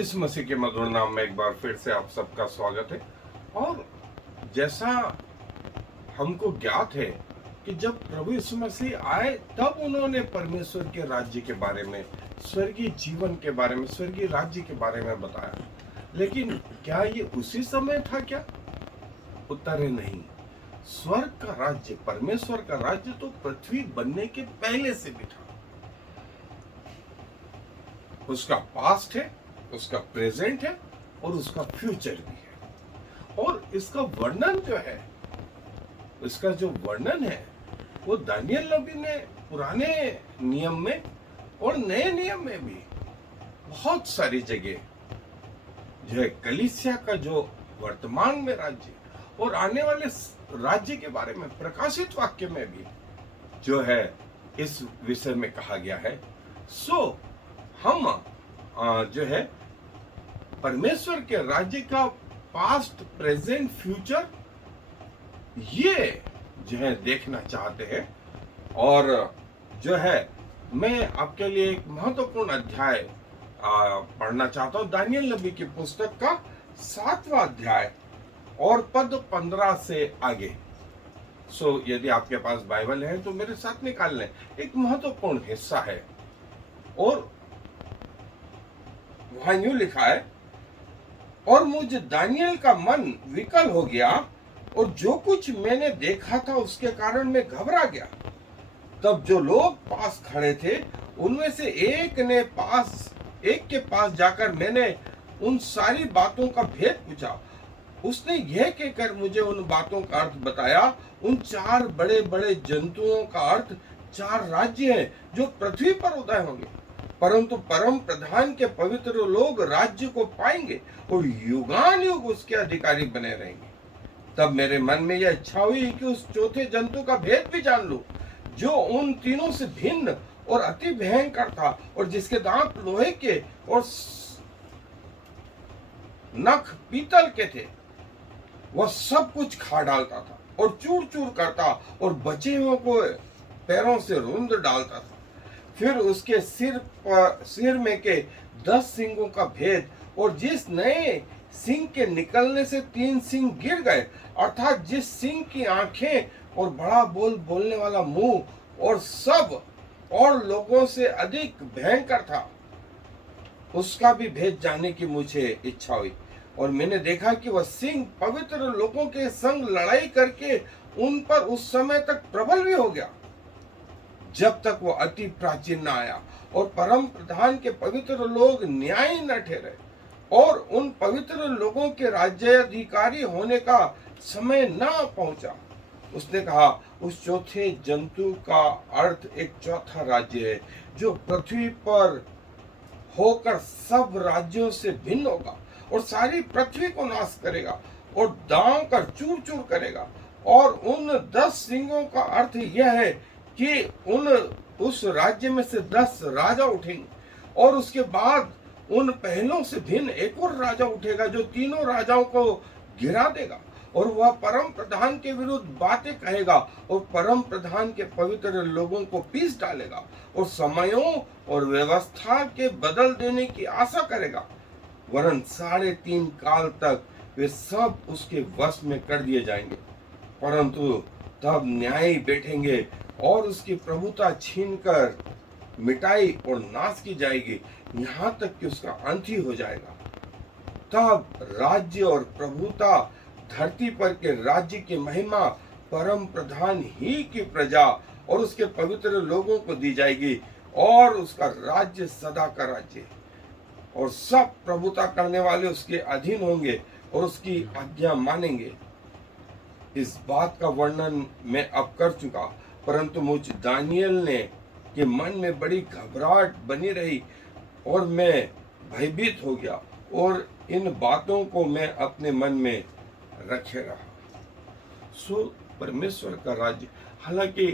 यीशु मसीह के मधुर नाम में एक बार फिर से आप सबका स्वागत है। और जैसा हमको ज्ञात है कि जब प्रभु यीशु मसीह आए तब उन्होंने परमेश्वर के राज्य के बारे में, स्वर्गीय जीवन के बारे में, स्वर्गीय राज्य के बारे में बताया। लेकिन क्या ये उसी समय था क्या? उत्तर है नहीं। स्वर्ग का राज्य, परमेश्वर का राज्य तो पृथ्वी बनने के पहले से भी था। उसका पास्ट है, उसका प्रेजेंट है और उसका फ्यूचर भी है। और इसका वर्णन जो है, इसका जो वर्णन है वो दानियल नबी ने पुराने नियम में और नए नियम में भी बहुत सारी जगह जो है कलीसिया का जो वर्तमान में राज्य और आने वाले राज्य के बारे में प्रकाशित वाक्य में भी जो है इस विषय में कहा गया है। हम जो है परमेश्वर के राज्य का पास्ट, प्रेजेंट, फ्यूचर ये जो है देखना चाहते हैं। और जो है मैं आपके लिए एक महत्वपूर्ण अध्याय पढ़ना चाहता हूं, दानियल नबी की पुस्तक का 7वां अध्याय और पद 15 से आगे। यदि आपके पास बाइबल है तो मेरे साथ निकाल लें। एक महत्वपूर्ण हिस्सा है और वहां यूं लिखा है, और मुझे दानियल का मन विकल हो गया और जो कुछ मैंने देखा था उसके कारण मैं घबरा गया। तब जो लोग पास खड़े थे उनमें से एक के पास जाकर मैंने उन सारी बातों का भेद पूछा। उसने यह कहकर मुझे उन बातों का अर्थ बताया। उन 4 बड़े बड़े जंतुओं का अर्थ 4 राज्य हैं जो पृथ्वी पर उदय होंगे, परंतु परम प्रधान के पवित्र लोग राज्य को पाएंगे और युगान युग उसके अधिकारी बने रहेंगे। तब मेरे मन में यह इच्छा हुई कि उस चौथे जंतु का भेद भी जान लूं, जो उन तीनों से भिन्न और अति भयंकर था और जिसके दांत लोहे के और नख पीतल के थे। वह सब कुछ खा डालता था और चूर चूर करता और बचे हुए को पैरों से रुंध डालता था। फिर उसके सिर में के 10 सिंगों का भेद, और जिस नए सिंह के निकलने से 3 सिंह गिर गए, अर्थात जिस सिंह की आंखें और बड़ा बोलने वाला मुंह और सब और लोगों से अधिक भयंकर था, उसका भी भेद जानने की मुझे इच्छा हुई। और मैंने देखा कि वह सिंह पवित्र लोगों के संग लड़ाई करके उन पर उस समय तक प्रबल भी हो गया, जब तक वो अति प्राचीन न आया और परम प्रधान के पवित्र लोग न्यायी न ठहरे और उन पवित्र लोगों के राज्याधिकारी होने का समय न पहुंचा। उसने कहा, उस चौथे जंतु का अर्थ एक चौथा राज्य है जो पृथ्वी पर होकर सब राज्यों से भिन्न होगा और सारी पृथ्वी को नाश करेगा और दांव कर चूर चूर करेगा। और उन 10 सिंहों का अर्थ यह है कि उस राज्य में से 10 राजा उठेंगे और उसके बाद उन पहलों से भिन्न एक और राजा उठेगा जो तीनों राजाओं को गिरा देगा। और वह परम प्रधान के विरुद्ध बातें कहेगा और परम प्रधान के पवित्र लोगों को पीस डालेगा और समयों और व्यवस्था के बदल देने की आशा करेगा, वरन 3.5 काल तक वे सब उसके वश में कर दिए जाएंगे। परंतु तब न्यायी बैठेंगे और उसकी प्रभुता छीनकर मिटाई और नाश की जाएगी, यहाँ तक कि उसका अंत ही हो जाएगा। तब राज्य और प्रभुता धरती पर के राज्य की महिमा परम प्रधान ही की प्रजा और उसके पवित्र लोगों को दी जाएगी, और उसका राज्य सदा का राज्य है और सब प्रभुता करने वाले उसके अधीन होंगे और उसकी आज्ञा मानेंगे। इस बात का वर्णन मैं अब कर चुका, परंतु मुझ दानियल ने के मन में बड़ी घबराहट बनी रही और मैं भयभीत हो गया और इन बातों को मैं अपने मन में रखे रहा। परमेश्वर का राज्य, हालांकि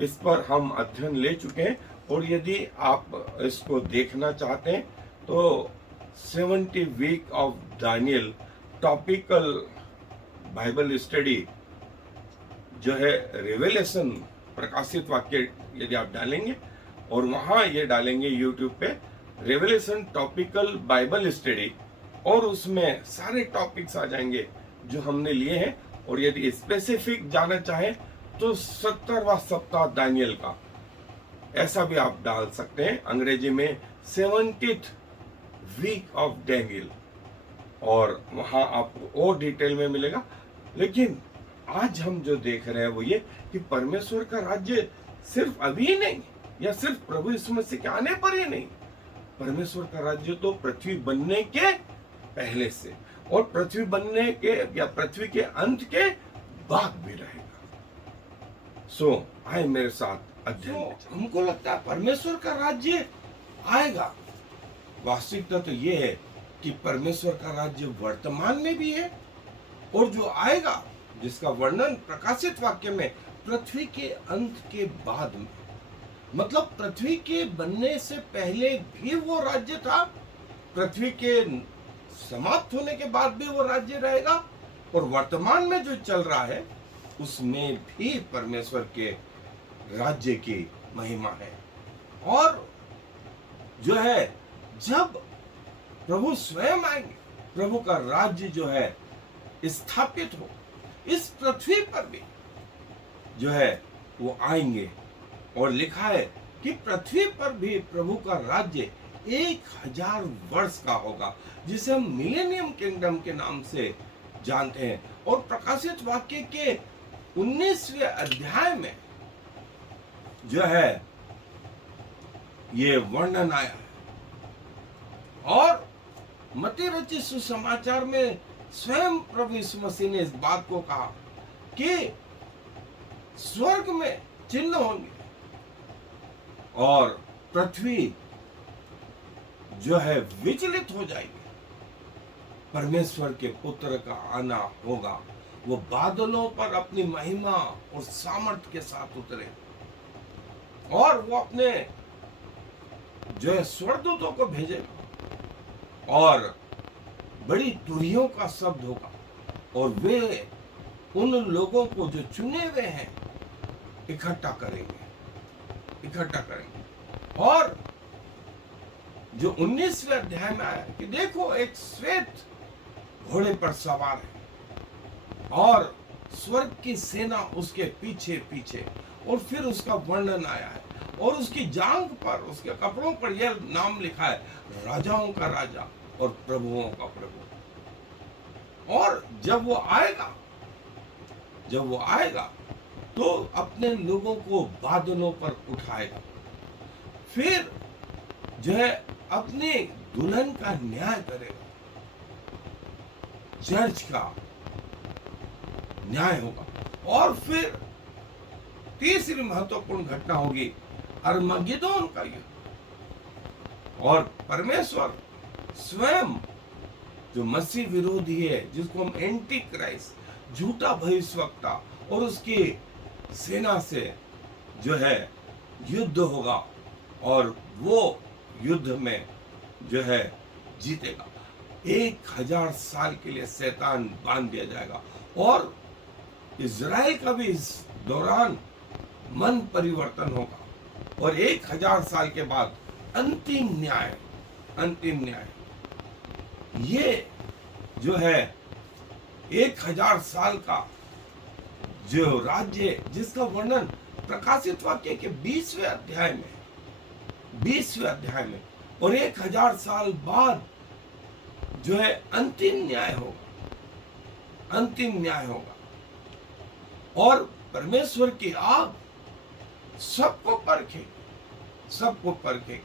इस पर हम अध्ययन ले चुके हैं, और यदि आप इसको देखना चाहते हैं तो 70 week of Daniel topical Bible study जो है रिवेलेशन प्रकाशित वाक्य यदि आप डालेंगे और वहां ये डालेंगे यूट्यूब पे, रेवलेशन टॉपिकल बाइबल स्टडी, और उसमें सारे टॉपिक्स आ जाएंगे जो हमने लिए हैं। और यदि स्पेसिफिक जाना चाहें तो 70वां सप्ताह दानियल का, ऐसा भी आप डाल सकते हैं। अंग्रेजी में 70th वीक ऑफ डैनियल, और वहां आपको और डिटेल में मिलेगा। लेकिन आज हम जो देख रहे हैं वो ये कि परमेश्वर का राज्य सिर्फ अभी ही नहीं, या सिर्फ प्रभु यीशु मसीह के आने पर ही नहीं। परमेश्वर का राज्य तो पृथ्वी बनने के पहले से और पृथ्वी बनने के या पृथ्वी के अंत के बाद भी रहेगा। आए मेरे साथ अध्ययन। हमको लगता है परमेश्वर का राज्य आएगा। वास्तविकता तो ये है कि परमेश्वर का राज्य वर्तमान में भी है, और जो आएगा, जिसका वर्णन प्रकाशित वाक्य में पृथ्वी के अंत के बाद में, मतलब पृथ्वी के बनने से पहले भी वो राज्य था, पृथ्वी के समाप्त होने के बाद भी वो राज्य रहेगा, और वर्तमान में जो चल रहा है उसमें भी परमेश्वर के राज्य की महिमा है। और जो है, जब प्रभु स्वयं आएंगे, प्रभु का राज्य जो है स्थापित हो इस पृथ्वी पर भी, जो है वो आएंगे। और लिखा है कि पृथ्वी पर भी प्रभु का राज्य 1000 वर्ष का होगा, जिसे हम मिलेनियम किंगडम के नाम से जानते हैं। और प्रकाशित वाक्य के 19वें अध्याय में जो है ये वर्णन आया है। और मत्ती रचित सुसमाचार में स्वयं प्रभु यीशु मसीह ने इस बात को कहा कि स्वर्ग में चिन्ह होंगे और पृथ्वी जो है विचलित हो जाएगी। परमेश्वर के पुत्र का आना होगा, वो बादलों पर अपनी महिमा और सामर्थ्य के साथ उतरे, और वो अपने जो है स्वर्गदूतों को भेजेगा, और बड़ी तुरहियों का शब्द होगा, और वे उन लोगों को जो चुने हुए हैं इकट्ठा करेंगे। और जो 19वें अध्याय में आया कि देखो एक श्वेत घोड़े पर सवार है और स्वर्ग की सेना उसके पीछे पीछे, और फिर उसका वर्णन आया है, और उसकी जांघ पर, उसके कपड़ों पर यह नाम लिखा है, राजाओं का राजा और प्रभुओं का प्रभु। और जब वो आएगा तो अपने लोगों को बादलों पर उठाएगा, फिर जो है अपने दुल्हन का न्याय करेगा, चर्च का न्याय होगा। और फिर तीसरी महत्वपूर्ण घटना होगी अरमगेदोन का युद्ध। और परमेश्वर स्वयं जो मसीह विरोधी है, जिसको हम एंटी क्राइस्ट, झूठा भविष्यवक्ता, और उसकी सेना से जो है युद्ध होगा, और वो युद्ध में जो है जीतेगा। 1000 साल के लिए शैतान बांध दिया जाएगा, और इज़राइल का भी इस दौरान मन परिवर्तन होगा, और 1000 साल के बाद अंतिम न्याय। ये जो है 1000 साल का जो राज्य, जिसका वर्णन प्रकाशित वाक्य के 20वें अध्याय में, और 1000 साल बाद जो है अंतिम न्याय होगा। और परमेश्वर की आग सबको परखेगी,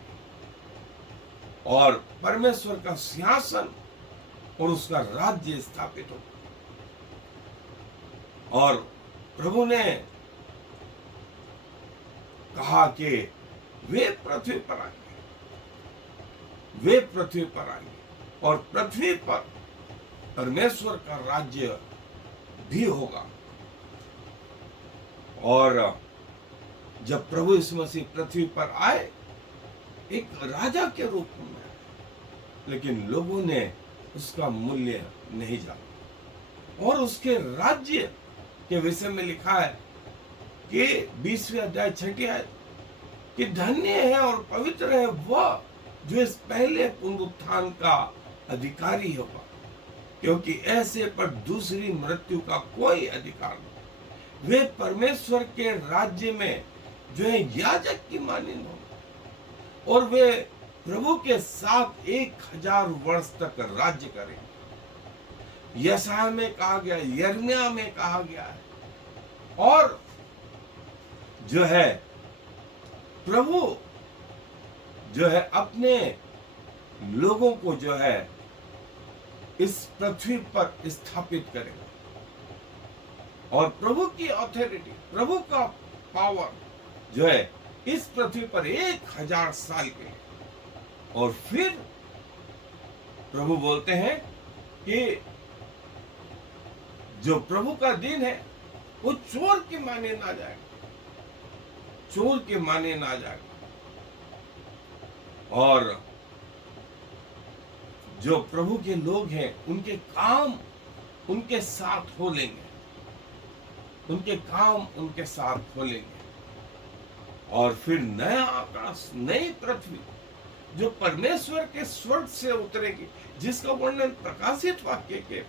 और परमेश्वर का सिंहासन और उसका राज्य स्थापित होगा। और प्रभु ने कहा कि वे पृथ्वी पर आएंगे, और पृथ्वी पर परमेश्वर का राज्य भी होगा। और जब प्रभु यीशु मसीह पृथ्वी पर आए एक राजा के रूप में, लेकिन लोगों ने उसका मूल्य नहीं जाना। और उसके राज्य के विषय में लिखा है कि 20वें अध्याय 6ठी आयत कि धन्य है और पवित्र है वह जो इस पहले पुनरुत्थान का अधिकारी होगा, क्योंकि ऐसे पर दूसरी मृत्यु का कोई अधिकार नहीं। वे परमेश्वर के राज्य में जो है याजक की मानंद होंगे और वे प्रभु के साथ 1000 वर्ष तक राज्य करेंगे। यशाया में कहा गया, यिर्मयाह में कहा गया है। और जो है प्रभु जो है अपने लोगों को जो है इस पृथ्वी पर स्थापित करेगा, और प्रभु की ऑथोरिटी, प्रभु का पावर जो है इस पृथ्वी पर 1000 साल के लिए। और फिर प्रभु बोलते हैं कि जो प्रभु का दिन है वो चोर के माने ना जाएगा, चोर के माने ना जाएगा। और जो प्रभु के लोग हैं उनके काम उनके साथ हो लेंगे, उनके काम उनके साथ हो लेंगे। और फिर नया आकाश, नई पृथ्वी जो परमेश्वर के स्वर्ग से उतरेगी, जिसका वर्णन प्रकाशित वाक्य के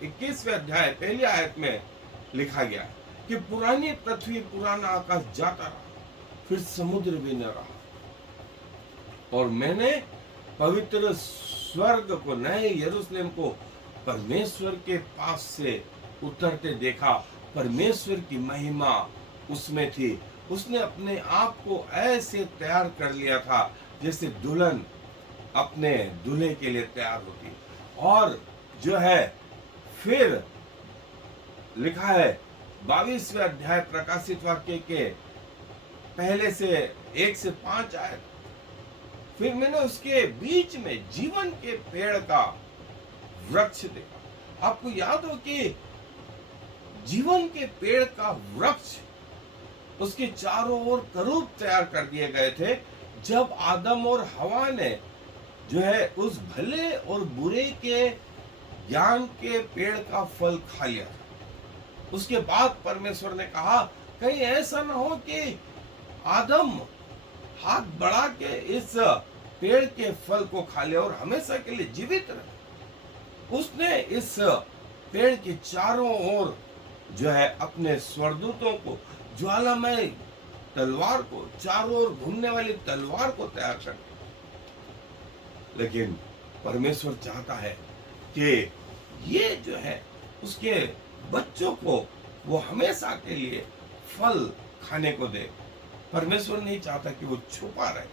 21वें अध्याय पहली आयत में लिखा गया है कि पुरानी पृथ्वी, पुराना आकाश जाता रहा, फिर समुद्र भी न रहा। और मैंने पवित्र स्वर्ग को, नए यरूशलेम को परमेश्वर के पास से उतरते देखा। परमेश्वर की महिमा उसमें थी। उसने अपने आप को ऐसे तैयार कर लिया था जैसे दुल्हन अपने दूल्हे के लिए तैयार होती। और जो है फिर लिखा है 22वें अध्याय प्रकाशित वाक्य के पहले से 1 से 5 आयत। फिर मैंने उसके बीच में जीवन के पेड़ का वृक्ष देखा। आपको याद हो कि जीवन के पेड़ का वृक्ष, उसके चारों ओर करूब तैयार कर दिए गए थे जब आदम और हवा ने जो है उस भले और बुरे के ज्ञान के पेड़ का फल खा लिया। उसके बाद परमेश्वर ने कहा कहीं ऐसा ना हो कि आदम हाथ बढ़ा के इस पेड़ के फल को खा ले और हमेशा के लिए जीवित रहे। उसने इस पेड़ के चारों ओर जो है अपने स्वर्गदूतों को, ज्वालामय तलवार को, चारों ओर घूमने वाली तलवार को तैयार कर दिया। लेकिन परमेश्वर चाहता है कि ये जो है उसके बच्चों को वो हमेशा के लिए फल खाने को दे। परमेश्वर नहीं चाहता कि वो छुपा रहे,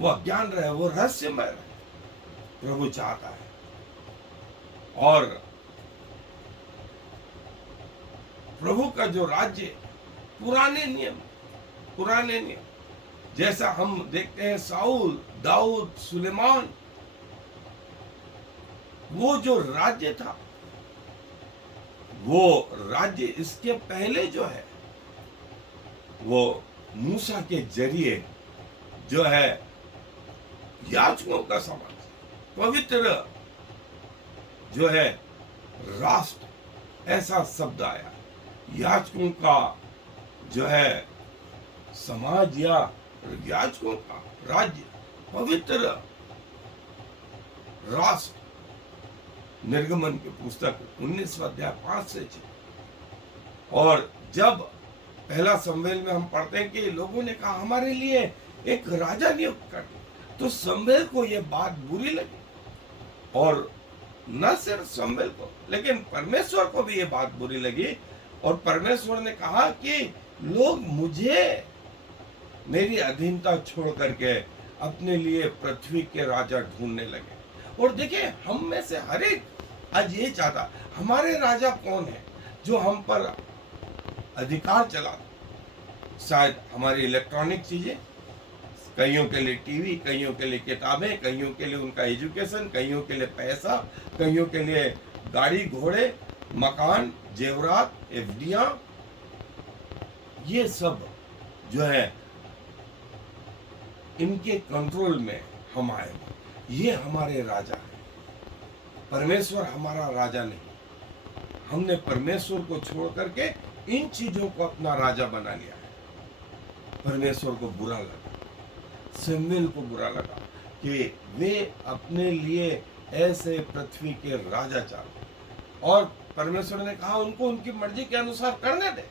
वो अज्ञान रहे, वो रहस्यमय रहे। प्रभु चाहता है। और प्रभु का जो राज्य, पुराने नियम जैसा हम देखते हैं साउल, दाऊद, सुलेमान, वो जो राज्य था, वो राज्य इसके पहले जो है वो मूसा के जरिए जो है याजकों का समाज, पवित्र जो है राष्ट्र, ऐसा शब्द आया। याजकों का जो है समाज या याजकों का राज्य, पवित्र राष्ट्र। निर्गमन की पुस्तक 19वां अध्याय 5 से 6। और जब पहला शमूएल में हम पढ़ते हैं कि लोगों ने कहा हमारे लिए एक राजा नियुक्त कर, तो शमूएल को यह बात बुरी लगी। और न सिर्फ शमूएल को, लेकिन परमेश्वर को भी यह बात बुरी लगी। और परमेश्वर ने कहा कि लोग मुझे, मेरी अधीनता छोड़ करके अपने लिए पृथ्वी के राजा ढूंढने लगे। और देखिए, हम में से हर एक आज ये चाहता, हमारे राजा कौन है जो हम पर अधिकार चला। शायद हमारी इलेक्ट्रॉनिक चीजें, कईयों के लिए टीवी, कईयों के लिए किताबें, कईयों के लिए उनका एजुकेशन, कईयों के लिए पैसा, कईयों के लिए गाड़ी घोड़े, मकान, जेवरात, एफडियां, ये सब जो है इनके कंट्रोल में हम आए। ये हमारे राजा है। परमेश्वर हमारा राजा नहीं। हमने परमेश्वर को छोड़ करके इन चीजों को अपना राजा बना लिया है। परमेश्वर को बुरा लगा, शमूएल को बुरा लगा, कि वे अपने लिए ऐसे पृथ्वी के राजा चाहते, और परमेश्वर ने कहा उनको उनकी मर्जी के अनुसार करने दे,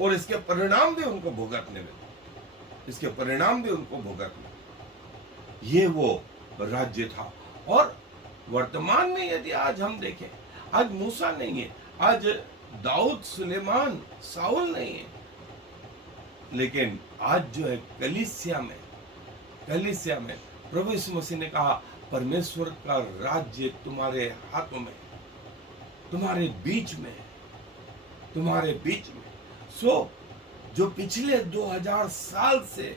और इसके परिणाम भी उनको भुगतने दे, इसके परिणाम भी उनको भुगतने। ये वो राज्य था। और वर्तमान में यदि आज हम देखें, आज मूसा नहीं है, आज दाऊद, सुलेमान, साउल नहीं है, लेकिन आज जो है कलीसिया में प्रभु यीशु मसीह ने कहा परमेश्वर का राज्य तुम्हारे हाथों में, तुम्हारे बीच में। सो जो पिछले 2000 साल से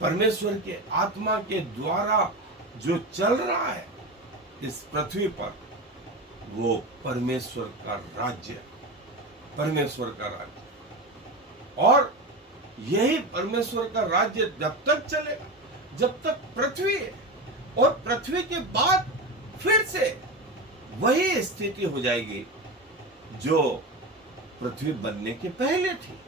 परमेश्वर के आत्मा के द्वारा जो चल रहा है इस पृथ्वी पर, वो परमेश्वर का राज्य। और यही परमेश्वर का राज्य जब तक चलेगा जब तक पृथ्वी है, और पृथ्वी के बाद फिर से वही स्थिति हो जाएगी जो पृथ्वी बनने के पहले थी।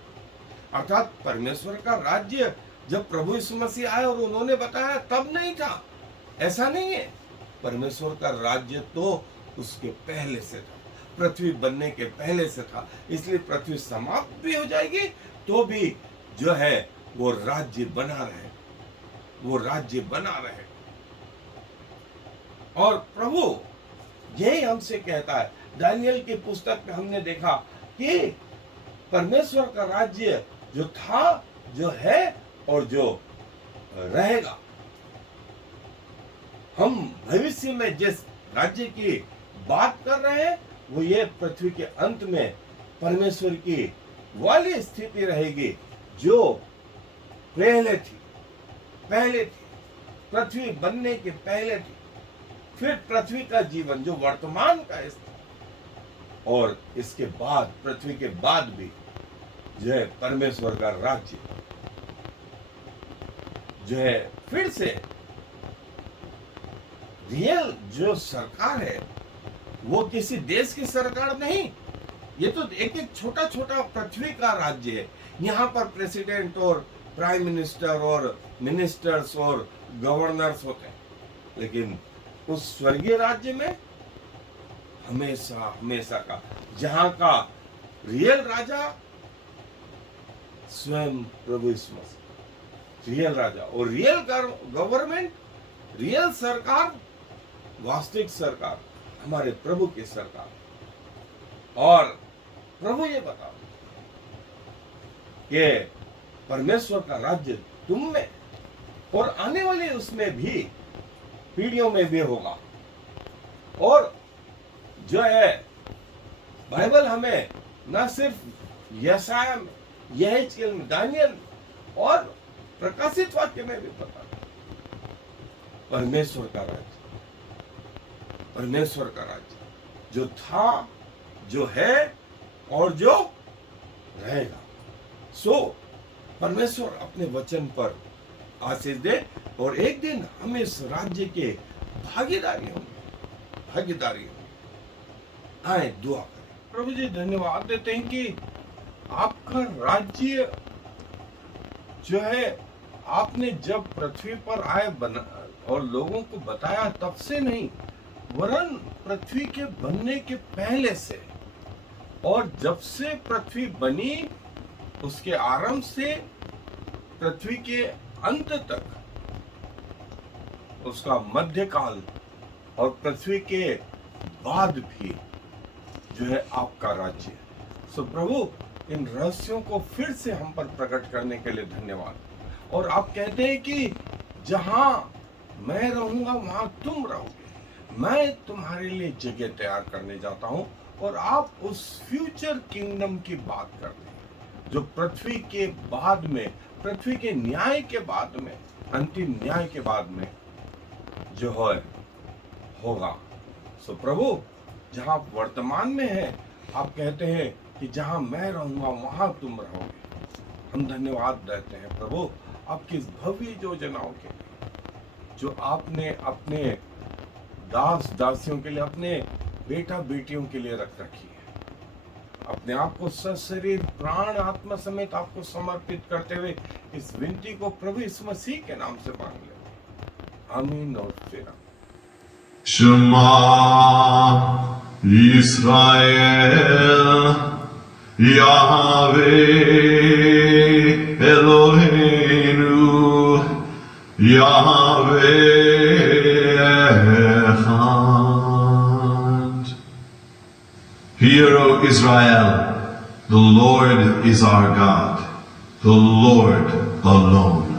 अर्थात परमेश्वर का राज्य जब प्रभु यीशु मसीह आए और उन्होंने बताया तब नहीं था, ऐसा नहीं है। परमेश्वर का राज्य तो उसके पहले से था, पृथ्वी बनने के पहले से था। इसलिए पृथ्वी समाप्त भी हो जाएगी तो भी जो है वो राज्य बना रहे। और प्रभु यही हमसे कहता है। दानियल की पुस्तक में हमने देखा कि परमेश्वर का राज्य जो था, जो है और जो रहेगा। हम भविष्य में जिस राज्य की बात कर रहे हैं वो ये पृथ्वी के अंत में परमेश्वर की वाली स्थिति रहेगी जो पहले थी, पृथ्वी बनने के पहले थी। फिर पृथ्वी का जीवन जो वर्तमान का और इसके बाद, पृथ्वी के बाद भी जो है परमेश्वर का राज्य जो है फिर से रियल जो सरकार है वो किसी देश की सरकार नहीं। ये तो एक एक छोटा छोटा पृथ्वी का राज्य है। यहाँ पर प्रेसिडेंट और प्राइम मिनिस्टर और मिनिस्टर्स और गवर्नर्स होते हैं, लेकिन उस स्वर्गीय राज्य में हमेशा का, जहां का रियल राजा स्वयं प्रभु यीशु मसीह, रियल राजा, और रियल गवर्नमेंट, रियल सरकार, वास्तविक सरकार हमारे प्रभु की सरकार। और प्रभु ये बताओ कि परमेश्वर का राज्य तुम में और आने वाले उसमें भी पीढ़ियों में भी होगा। और जो है बाइबल हमें न सिर्फ यशाया में, यहेजकेल में, दानियल और प्रकाशित वाक्य में भी पता है परमेश्वर का राज्य जो था, जो है और जो रहेगा। सो परमेश्वर अपने वचन पर आशीष दे और एक दिन हम इस राज्य के भागीदारी होंगे। आए दुआ करें। प्रभु जी धन्यवाद देते हैं कि आपका राज्य जो है आपने जब पृथ्वी पर आए बना और लोगों को बताया तब से नहीं, वरन पृथ्वी के बनने के पहले से, और जब से पृथ्वी बनी उसके आरंभ से पृथ्वी के अंत तक, उसका मध्यकाल और पृथ्वी के बाद भी जो है आपका राज्य। सो प्रभु इन रहस्यों को फिर से हम पर प्रकट करने के लिए धन्यवाद। और आप कहते हैं कि जहां मैं रहूंगा वहां तुम रहोगे, मैं तुम्हारे लिए जगह तैयार करने जाता हूं। और आप उस फ्यूचर किंगडम की बात करते हैं जो पृथ्वी के बाद में, पृथ्वी के न्याय के बाद में, अंतिम न्याय के बाद में जो है होगा। सो प्रभु जहां आप वर्तमान में है, आप कहते हैं कि जहां मैं रहूंगा वहां तुम रहोगे। हम धन्यवाद देते हैं प्रभु आपकी इस भव्य योजनाओं के लिए जो आपने अपने दास दासियों के लिए, अपने बेटा बेटियों के लिए रख रखी है। अपने आप को सशरीर प्राण आत्मा समेत आपको समर्पित करते हुए इस विनती को प्रभु यीशु मसीह के नाम से मांग ले। आमीन और फिर Shema Yisrael Yahweh Eloheinu Yahweh Echad. Hear, O Israel, the Lord is our God, the Lord alone.